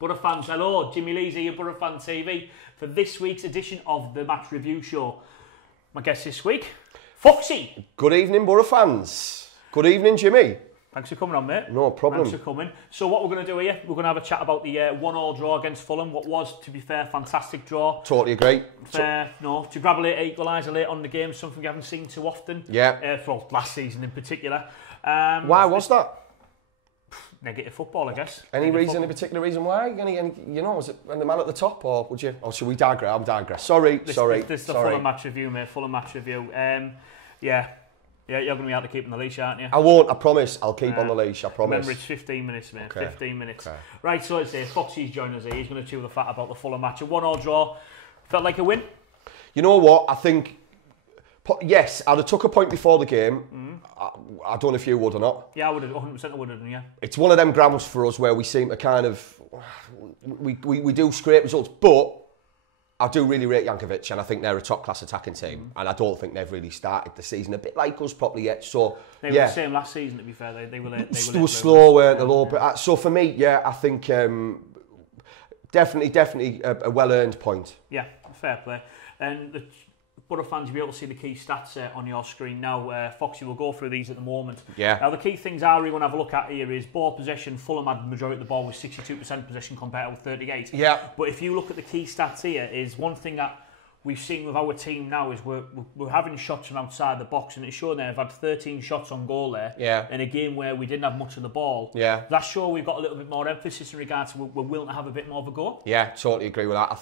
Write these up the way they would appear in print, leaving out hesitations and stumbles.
Boro fans, hello, Jimmy Lee's here, Boro Fan TV, for this week's edition of the Match Review Show. My guest this week, Foxy. Good evening, Boro fans. Good evening, Jimmy. Thanks for coming on, mate. No problem. Thanks for coming. So what we're going to do here, we're going to have a chat about the 1-1 draw against Fulham, what was, to be fair, fantastic draw. Totally agree. Fair, no, to grab a late equaliser late on in the game, something we haven't seen too often. Yeah. For last season in particular. Why was that? Negative football, I guess. Any particular reason why? Was it the man at the top, or would you? Or should we digress? I'll digress. Sorry. This is the Fulham match review, mate. Fulham match review. Yeah, you're going to be able to keep on the leash, aren't you? I won't. I promise. I'll keep on the leash. I promise. Remember, it's 15 minutes, mate. Okay. 15 minutes. Okay. Right. So let's say Foxy's joined us here. He's going to chew the fat about the Fulham match. A 1-1 draw. Felt like a win. You know what? I think. Yes, I'd have took a point before the game. I don't know if you would or not. Yeah, I would have. 100% I would have done, yeah. It's one of them grounds for us where we seem to kind of... We do scrape results, but I do really rate Jankovic, and I think they're a top-class attacking team, and I don't think they've really started the season a bit like us properly yet, so... They were the same last season, to be fair. They were slow, weren't they, a little bit. So for me, yeah, I think definitely a well-earned point. Yeah, fair play. And the Boro fans, you'll be able to see the key stats on your screen now. Foxy will go through these at the moment. Yeah. Now, the key things I really want to have a look at here is ball possession. Fulham had the majority of the ball with 62% possession compared with 38%. Yeah. But if you look at the key stats here, is one thing that we've seen with our team now is we're having shots from outside the box, and it's showing they've had 13 shots on goal there. Yeah. In a game where we didn't have much of the ball. Yeah. That's sure we've got a little bit more emphasis in regards to we're willing to have a bit more of a go. Yeah, totally agree with that.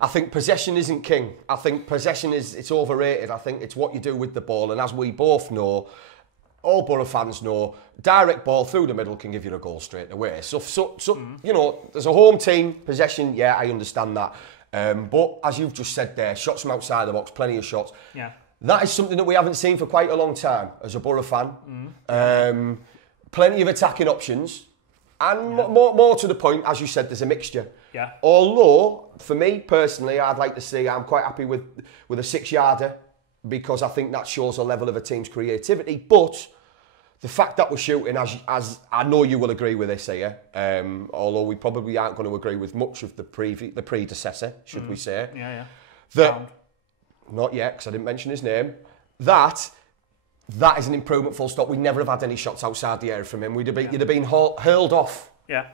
I think possession isn't king. I think possession it's overrated. I think it's what you do with the ball, and as we both know, all Boro fans know, direct ball through the middle can give you a goal straight away. So there's a home team, possession, yeah, I understand that. But as you've just said there, shots from outside the box, plenty of shots. Yeah. That is something that we haven't seen for quite a long time as a Boro fan. Plenty of attacking options. And more to the point, as you said, there's a mixture. Yeah. Although, for me personally, I'd like to see, I'm quite happy with a 6-yarder, because I think that shows a level of a team's creativity. But the fact that we're shooting, as I know you will agree with this here, although we probably aren't going to agree with much of the predecessor, should we say? Yeah. Not yet, because I didn't mention his name. That is an improvement, full stop. We'd never have had any shots outside the area from him. You'd have been hurled off. Yeah.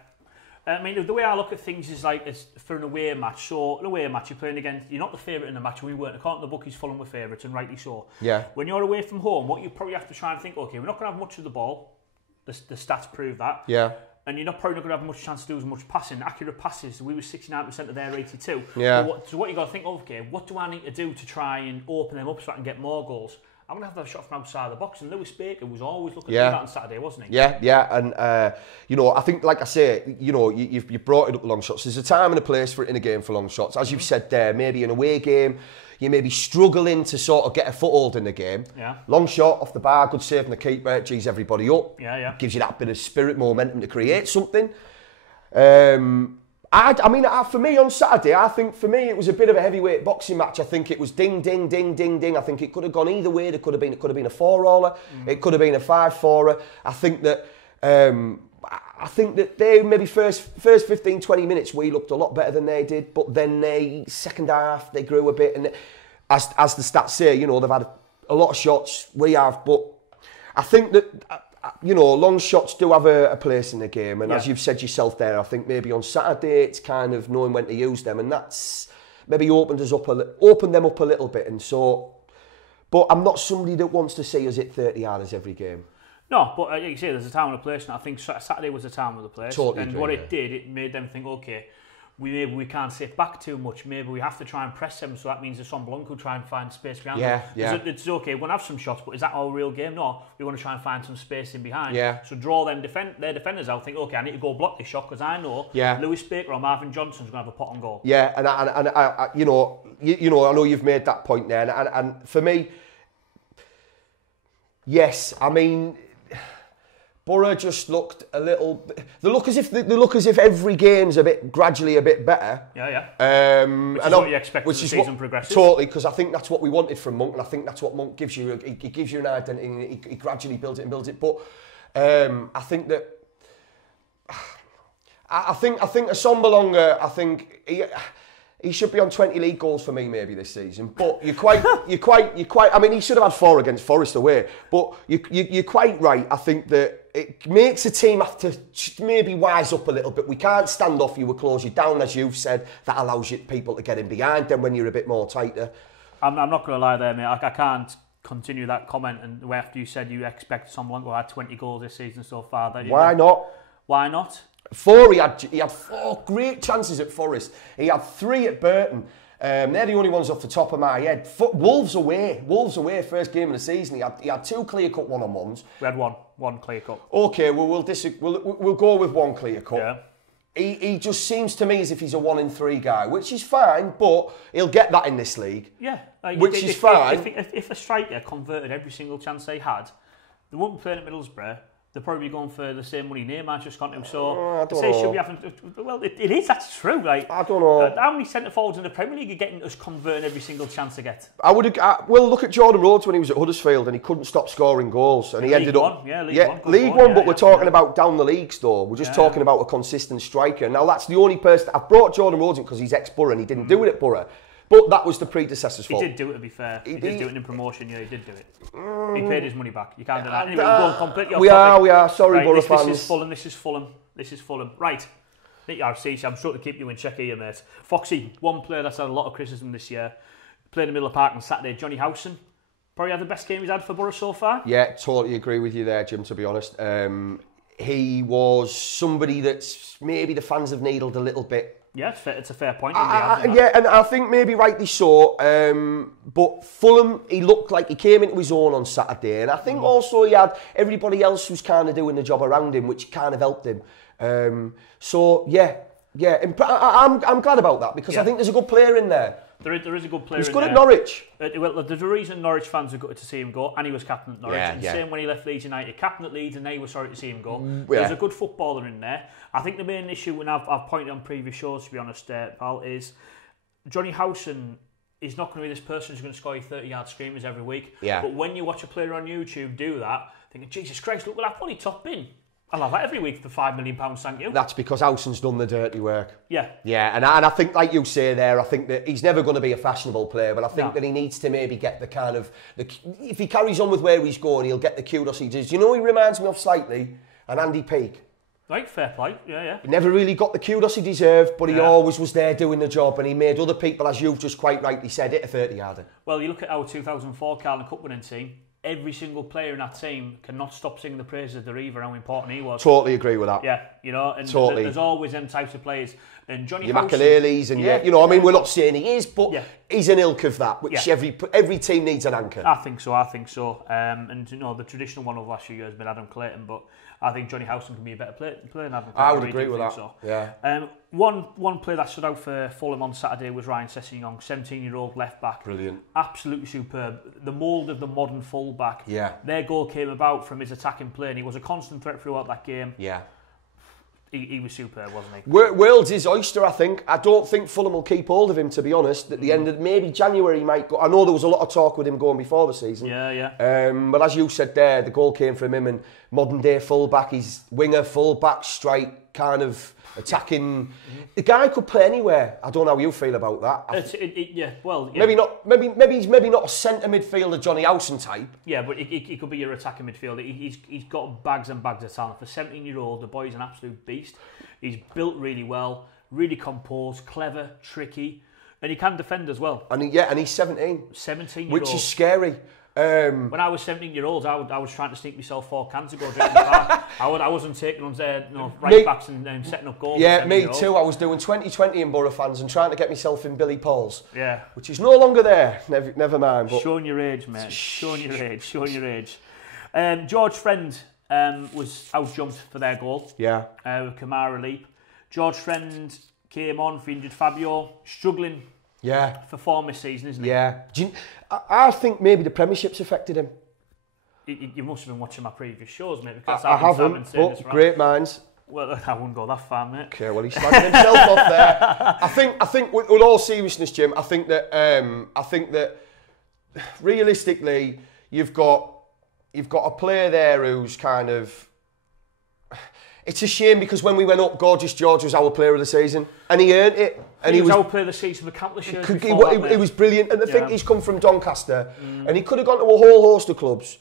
I mean, the way I look at things is like it's for an away match. So, an away match, you're playing against, you're not the favourite in the match. We weren't. According to the bookies, Fulham were favourites, and rightly so. Yeah. When you're away from home, what you probably have to try and think, okay, we're not going to have much of the ball. The stats prove that. Yeah. And you're probably not going to have much chance to do as much passing. Accurate passes, we were 69% of their 82. Yeah. So what you got to think, okay, what do I need to do to try and open them up so I can get more goals? I'm going to have that shot from outside the box, and Lewis Baker was always looking at that on Saturday, wasn't he? Yeah, and I think, like I say, you've brought it up, long shots. There's a time and a place for it in a game for long shots. As you've said there, maybe an away game, you may be struggling to sort of get a foothold in the game. Yeah. Long shot off the bar, good save from the keeper, G's everybody up. Yeah. Gives you that bit of spirit, momentum to create something. For me on Saturday, I think for me it was a bit of a heavyweight boxing match. I think it was ding, ding, ding, ding, ding. I think it could have gone either way. It could have been a 4-roller. It could have been a 5-4-er. I think that they maybe first 15, 20 minutes we looked a lot better than they did. But then second half they grew a bit, and as the stats say, they've had a lot of shots. We have, but I think that. Long shots do have a place in the game, and as you've said yourself there, I think maybe on Saturday it's kind of knowing when to use them, and that's maybe opened them up a little bit. And so, but I'm not somebody that wants to see us hit 30-yarders every game. No, but like you say, there's a time and a place, and I think Saturday was a time and a place. Totally and agree, what it did, it made them think, okay, we can't sit back too much. Maybe we have to try and press them. So that means that Son Blanc will try and find space behind them. It's okay. We're going to have some shots, but is that our real game? No, we want to try and find some space in behind. Yeah. So draw their defenders out. Think, okay, I need to go block this shot because I know Lewis Baker or Marvin Johnson's going to have a pot on goal. Yeah, and I know you've made that point there, and for me, yes, I mean. Boro just looked a little. They look as if every game's gradually a bit better. Yeah. Which is what you expect as the season progresses. Totally, because I think that's what we wanted from Monk, and I think that's what Monk gives you. He gives you an identity, and he gradually builds it. But I think that I think Assombalonga, I think he should be on 20 league goals for me maybe this season. But you're quite. I mean, he should have had 4 against Forest away. But you're quite right. I think that it makes a team have to maybe wise up a little bit. We can't stand off you, we close you down, as you've said. That allows you people to get in behind them when you're a bit more tighter. I'm not going to lie there, mate. I can't continue that comment. And after you said you expect someone to add 20 goals this season so far. Why not? Why not? 4, he had 4 great chances at Forest. He had 3 at Burton. They're the only ones off the top of my head. Wolves away, first game of the season. He had 2 clear-cut one-on-ones. We had one clear-cut. Okay, well, we'll go with 1 clear-cut. Yeah. He just seems to me as if he's a 1 in 3 guy, which is fine, but he'll get that in this league. Yeah. Which is fine. If a striker converted every single chance they had, they wouldn't be playing at Middlesbrough. They're probably going for the same money Neymar's just got him. So I don't know. Should we have? Well, it is. That's true. Like, I don't know. How many centre forwards in the Premier League are getting us converting every single chance they get? Well, look at Jordan Rhodes when he was at Huddersfield and he couldn't stop scoring goals and he ended up. League One. But we're talking about down the leagues though. We're just talking about a consistent striker. Now that's the only person I've brought Jordan Rhodes in because he's ex-Boro and he didn't do it at Boro. But that was the predecessor's fault. He did do it, to be fair. He did do it in promotion, yeah, he did do it. He paid his money back. You can't do that. Anyway, we're going completely off topic. We are. Sorry, right, Boro fans. This is Fulham. Right. I'm sure to keep you in check here, mate. Foxy, one player that's had a lot of criticism this year. Played in the middle of the park on Saturday, Johnny Howson. Probably had the best game he's had for Boro so far. Yeah, totally agree with you there, Jim, to be honest. He was somebody that's maybe the fans have needled a little bit. Yeah, it's a fair point. Yeah, and I think maybe rightly so. But Fulham, he looked like he came into his own on Saturday. And I think also he had everybody else who's kind of doing the job around him, which kind of helped him. I'm glad about that because I think there's a good player in there. There is a good player. He's good at Norwich. Well, there's a reason Norwich fans are good to see him go, and he was captain at Norwich. Same when he left Leeds United, captain at Leeds, and they were sorry to see him go. There's a good footballer in there. I think the main issue, and I've pointed on previous shows, to be honest, pal, is Johnny Howson is not going to be this person who's going to score you 30-yard screamers every week. Yeah. But when you watch a player on YouTube do that, thinking, Jesus Christ, look what I've only top in. I'll have that every week for £5 million, thank you. That's because Howson's done the dirty work. Yeah. Yeah, and I think, like you say there, I think that he's never going to be a fashionable player, but I think that he needs to maybe get the kind of... if he carries on with where he's going, he'll get the kudos he does. You know, he reminds me of slightly an Andy Peake. Right, fair play, yeah. He never really got the kudos he deserved, but he always was there doing the job, and he made other people, as you've just quite rightly said, hit a 30-yarder. Well, you look at our 2004 Carling Cup winning team, every single player in that team cannot stop singing the praises of the Reaver, how important he was. Totally agree with that. Yeah, you know, and there's always them types of players. And Johnny Howson... Makelele's and you know, I mean, we're not saying he is, but he's an ilk of that, which every team needs an anchor. I think so. And, you know, the traditional one of the last few years has been Adam Clayton, but I think Johnny Howson can be a better player than Adam Clayton. I would agree with that. So. Yeah. One player that stood out for Fulham on Saturday was Ryan Sessegnon, 17-year-old left-back. Brilliant. Absolutely superb. The mould of the modern full-back. Yeah. Their goal came about from his attacking play, and he was a constant threat throughout that game. Yeah. He was superb, wasn't he? World's his oyster, I think. I don't think Fulham will keep hold of him, to be honest. At the end of maybe January, he might go. I know there was a lot of talk with him going before the season. Yeah. But as you said there, the goal came from him, and modern day fullback, he's winger, fullback, strike, kind of attacking. The guy could play anywhere. I don't know how you feel about that. Maybe not. Maybe he's not a centre midfielder, Johnny Howson type. Yeah, but he could be your attacking midfielder. He's got bags and bags of talent. For 17-year-old, the boy's an absolute beast. He's built really well, really composed, clever, tricky, and he can defend as well. And he's 17. 17-year-old, which is scary. When I was 17-year-old, I was trying to sneak myself 4 cans to go drink in the park. I wasn't taking on right backs and setting up goals. Yeah, me too. I was doing 20-20 in Boro fans and trying to get myself in Billy Paul's. Yeah. Which is no longer there. Never mind. But showing your age, mate. Showing your age. George Friend was out-jumped for their goal. Yeah. With Kamara Leap. George Friend came on for injured Fabio, struggling. Yeah. For form this season, isn't he? Yeah. I think maybe the Premiership's affected him. You must have been watching my previous shows, mate. Because I haven't, but great minds. Well, I wouldn't go that far, mate. Okay, well, he's slagging himself off there. I think, with all seriousness, Jim, I think that realistically, you've got a player there who's kind of... it's a shame because when we went up, Gorgeous George was our player of the season, and he earned it. And he was our player of the season for countless years he was brilliant, and I think he's come from Doncaster, and he could have gone to a whole host of clubs.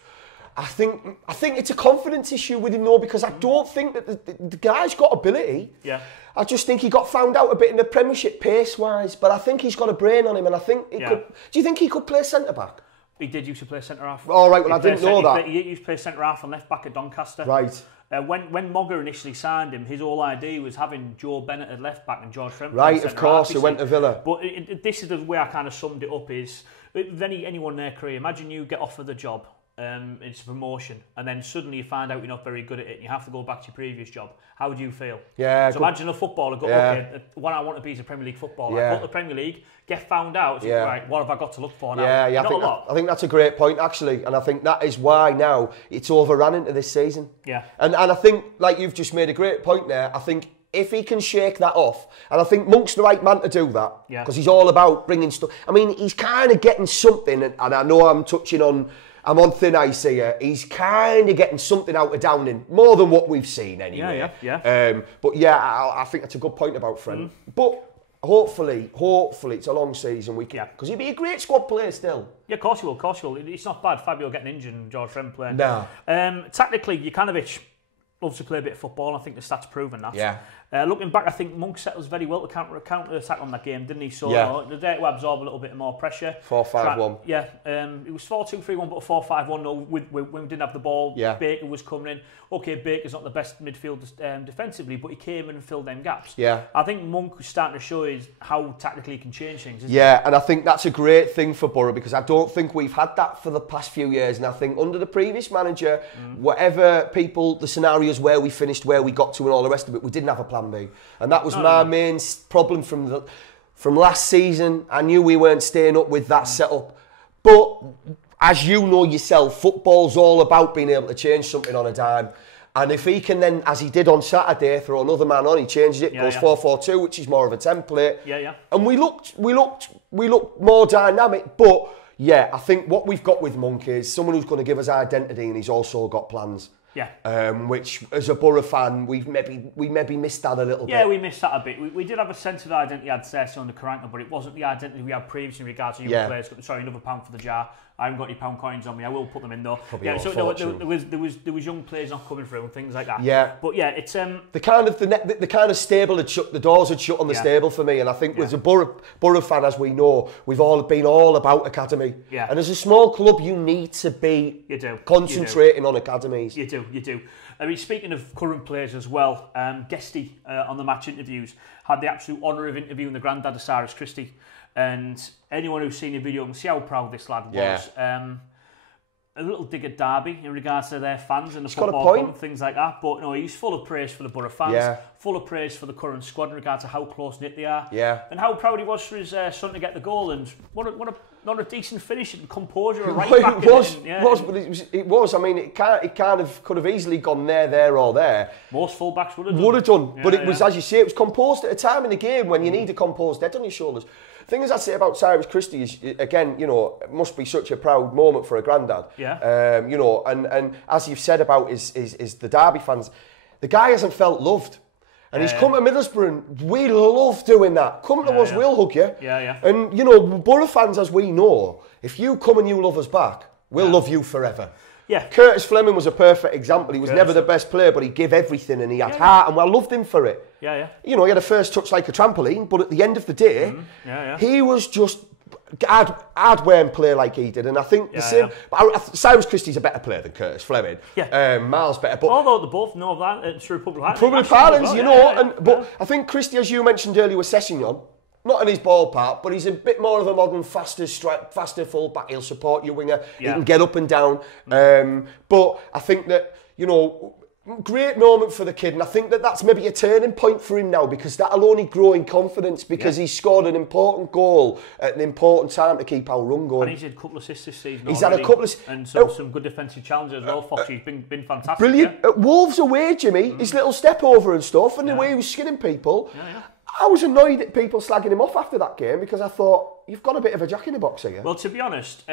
I think it's a confidence issue with him though, because I don't think that the guy's got ability. Yeah. I just think he got found out a bit in the Premiership pace-wise, but I think he's got a brain on him, and I think he could. Do you think he could play centre-back? He did used to play centre-half. All right, well, I didn't know that. He used to play centre-half and left-back at Doncaster. Right. When Mogger initially signed him, his whole idea was having Joe Bennett at left-back and George Trent. Right, of course, who went to Villa. But this is the way I kind of summed it up is, with anyone in their career, imagine you get offered the job, it's a promotion, and then suddenly you find out you're not very good at it and you have to go back to your previous job. How would you feel? Yeah. So imagine a footballer go, okay, what I want to be is a Premier League footballer. Go to the Premier League, get found out, right, what have I got to look for now? I think that's a great point, actually, and I think that is why now it's overrun into this season. Yeah. And I think, like you've just made a great point there, I think if he can shake that off, and I think Monk's the right man to do that, because he's all about bringing stuff. I mean, he's kind of getting something, and I know I'm on thin ice here. He's kind of getting something out of Downing, more than what we've seen anyway. But I think that's a good point about Fred. But hopefully it's a long season. Because he'd be a great squad player still. Yeah, of course he will. It's not bad, Fabio getting injured and George Trent playing. No. Tactically, Jukanovic loves to play a bit of football. I think the stats proven that. Yeah. Looking back, I think Monk settles very well to counter attack on that game, didn't he? So the day to absorb a little bit more pressure. 4-5-1. Yeah, it was 4-2-3-1, but a 4-5-1. No, when we didn't have the ball, Baker was coming in. Okay, Baker's not the best midfielder defensively, but he came in and filled them gaps. Yeah. I think Monk was starting to show how tactically he can change things. And I think that's a great thing for Boro, because I don't think we've had that for the past few years. And I think under the previous manager, whatever the scenarios where we finished, where we got to, and all the rest of it, we didn't have a plan B. And that was my main problem from last season. I knew we weren't staying up with that setup. But as you know yourself, football's all about being able to change something on a dime. And if he can then, as he did on Saturday, throw another man on, he changes it, goes 4-4-2, which is more of a template. And we looked more dynamic. But I think what we've got with Monk is someone who's going to give us identity, and he's also got plans. Which, as a Boro fan, we maybe missed that a little bit. Yeah, we missed that a bit. We did have a sense of identity, I'd say, under Karanka, but it wasn't the identity we had previously in regards to young players. Sorry, another pound for the jar. I haven't got any pound coins on me. I will put them in though. So there was young players not coming through and things like that. But it's the kind of stable had shut. The doors had shut on the stable for me, and I think as a Boro fan, as we know, we've all been all about academy. And as a small club, you need to be concentrating on academies. You do. I mean, speaking of current players as well, Guesty on the match interviews had the absolute honour of interviewing the granddad of Cyrus Christie. And anyone who's seen the video can see how proud this lad was. A little dig at Derby in regards to their fans and the football club and things like that. But no, he's full of praise for the Boro fans, full of praise for the current squad in regards to how close-knit they are. And how proud he was for his son to get the goal. And not a decent finish and composure. Right back it was. I mean, it kind of could have easily gone there or there. Most full-backs would have done. But it was, as you say, it was composed at a time in the game when you need a composed head on your shoulders. The thing I'd say about Cyrus Christie is, again, it must be such a proud moment for a granddad. And as you've said about is the Derby fans, the guy hasn't felt loved. And he's come to Middlesbrough, and we love doing that. Come to us, we'll hug you. And, Boro fans, as we know, if you come and you love us back, we'll love you forever. Curtis Fleming was a perfect example. He was never the best player, but he gave everything, and he had heart, and I loved him for it. He had a first touch like a trampoline, but at the end of the day, he was just I'd wear and play like he did, and I think the same. But Cyrus Christie's a better player than Curtis Fleming. Miles better. But although they both know that, it's through public parlance, But I think Christie, as you mentioned earlier, was Sessegnon. Not in his ballpark, but he's a bit more of a modern, faster full-back. He'll support your winger. He can get up and down. But I think that, great moment for the kid, and I think that that's maybe a turning point for him now, because that'll only grow in confidence, because he's scored an important goal at an important time to keep our run going. And he's had a couple of assists this season. He's had a couple of and some good defensive challenges as well. Foxy's been fantastic. Brilliant. At Wolves away, Jimmy, his little step over and stuff, and the way he was skinning people. I was annoyed at people slagging him off after that game, because I thought, you've got a bit of a jack in the box here. Well, to be honest,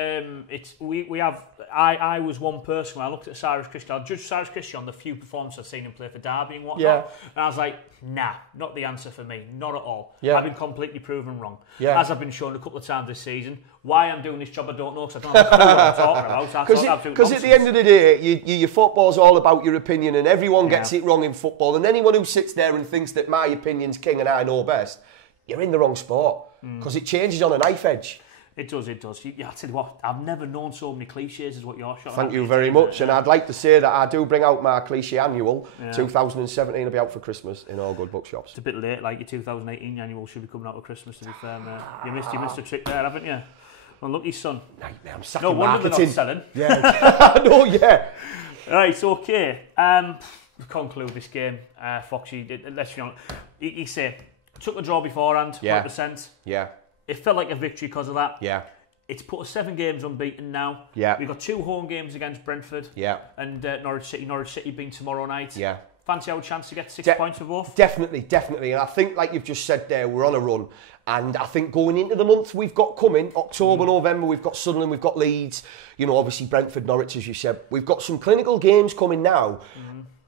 we have. I was one person when I looked at Cyrus Christie. I judged Cyrus Christie on the few performances I've seen him play for Derby and whatnot. Yeah. And I was like, nah, not the answer for me, not at all. Yeah. I've been completely proven wrong. Yeah. As I've been shown a couple of times this season. Why I'm doing this job, I don't know, because I don't have a clue what I'm talking about. Because at the end of the day, your football's all about your opinion, and everyone gets it wrong in football. And anyone who sits there and thinks that my opinion's king and I know best, you're in the wrong sport. Because it changes on a knife edge. It does. I'll tell you what, I've never known so many cliches as what you're showing. Thank you very much. And I'd like to say that I do bring out my cliche annual. 2017 will be out for Christmas in all good bookshops. It's a bit late, like your 2018 annual should be coming out for Christmas, to be fair, mate. You missed a trick there, haven't you? Unlucky son. Nightmare, I'm sacking no wonder marketing. they're not selling. Yeah. I know, yeah. Right, okay. Conclude this game, Foxy. Let's be honest. He said, took the draw beforehand, 100%. Yeah. It felt like a victory because of that. Yeah. It's put us 7 games unbeaten now. Yeah. We've got 2 home games against Brentford. Yeah. And Norwich City being tomorrow night. Yeah. Fancy our chance to get 6 points for both? Definitely. And I think, like you've just said there, we're on a run. And I think going into the month we've got coming, October, November, we've got Sunderland, we've got Leeds, obviously Brentford, Norwich, as you said. We've got some clinical games coming now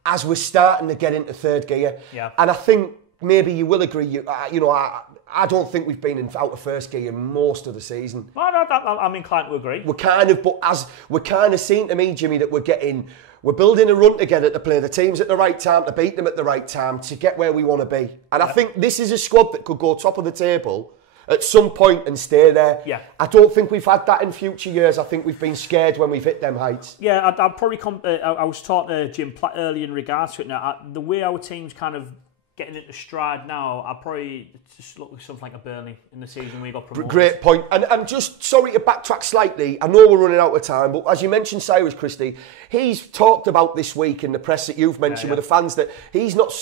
as we're starting to get into third gear. Yeah. And I think maybe you will agree, I don't think we've been out of first gear most of the season. Well, I'm inclined to agree. We're kind of seeing to me, Jimmy, that we're building a run together to play the teams at the right time, to beat them at the right time, to get where we want to be. And I think this is a squad that could go top of the table at some point and stay there. Yeah. I don't think we've had that in future years. I think we've been scared when we've hit them heights. Yeah, I'd probably I was talking to Jim Platt earlier in regards to it now. The way our team's kind of getting into stride now, I'll probably just look like something like a Burnley in the season we got promoted. Great point. And just, sorry to backtrack slightly, I know we're running out of time, but as you mentioned Cyrus Christie, he's talked about this week in the press that you've mentioned with the fans that he's not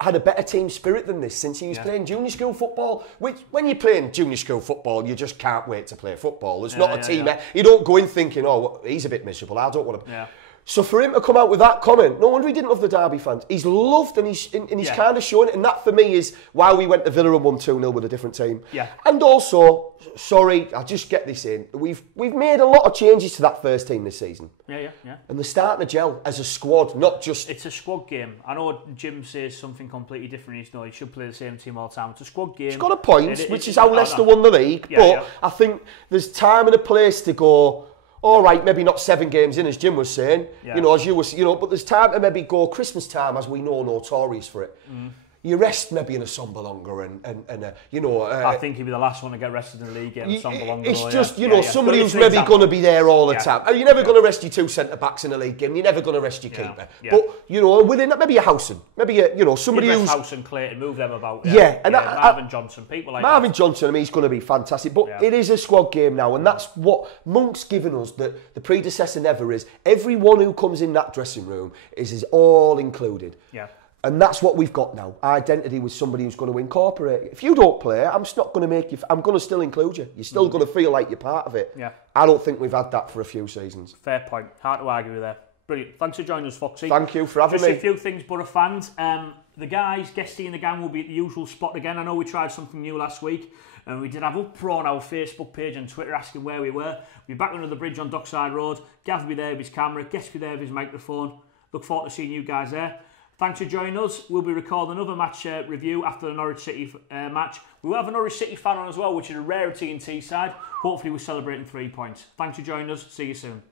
had a better team spirit than this since he was playing junior school football, which when you're playing junior school football, you just can't wait to play football. There's not a team. You don't go in thinking, oh, he's a bit miserable, I don't want to... Yeah. So for him to come out with that comment, no wonder he didn't love the Derby fans. He's loved and he's kind of shown it. And that for me is why we went to Villa and won 2-0 with a different team. Yeah. And also, sorry, I'll just get this in. We've made a lot of changes to that first team this season. Yeah. And they're starting to gel as a squad, not just... It's a squad game. I know Jim says something completely different. He should play the same team all the time. It's a squad game. He's got a point, which is how Leicester won the league. But I think there's time and a place to go... All right, maybe not 7 games in, as Jim was saying, as you were, but there's time to maybe go Christmas time, as we know, notorious for it. You rest maybe in a Sombalonga I think he'd be the last one to get rested in the league game. It's just, somebody who's maybe going to be there all the time. You're never going to rest your 2 centre-backs in a league game. You're never going to rest your keeper. But, within that, maybe a Howson. Maybe, somebody who's... Howson, Clayton, move them about. And Marvin Johnson, people like Marvin Johnson, I mean, he's going to be fantastic. But it is a squad game now, and that's what Monk's given us, that the predecessor never is. Everyone who comes in that dressing room is all included. Yeah. And that's what we've got now. Identity with somebody who's going to incorporate it. If you don't play, I'm just not going to make you... I'm going to still include you. You're still going to feel like you're part of it. Yeah. I don't think we've had that for a few seasons. Fair point. Hard to argue with that. Brilliant. Thanks for joining us, Foxy. Thank you for having me. Just a few things, Boro fans. The guys, Guesty and the gang will be at the usual spot again. I know we tried something new last week. And we did have uproar on our Facebook page and Twitter asking where we were. We're back under the bridge on Dockside Road. Gav will be there with his camera. Guest will be there with his microphone. Look forward to seeing you guys there. Thanks for joining us. We'll be recording another match review after the Norwich City match. We will have a Norwich City fan on as well, which is a rarity in Teesside. Hopefully we're celebrating 3 points. Thanks for joining us. See you soon.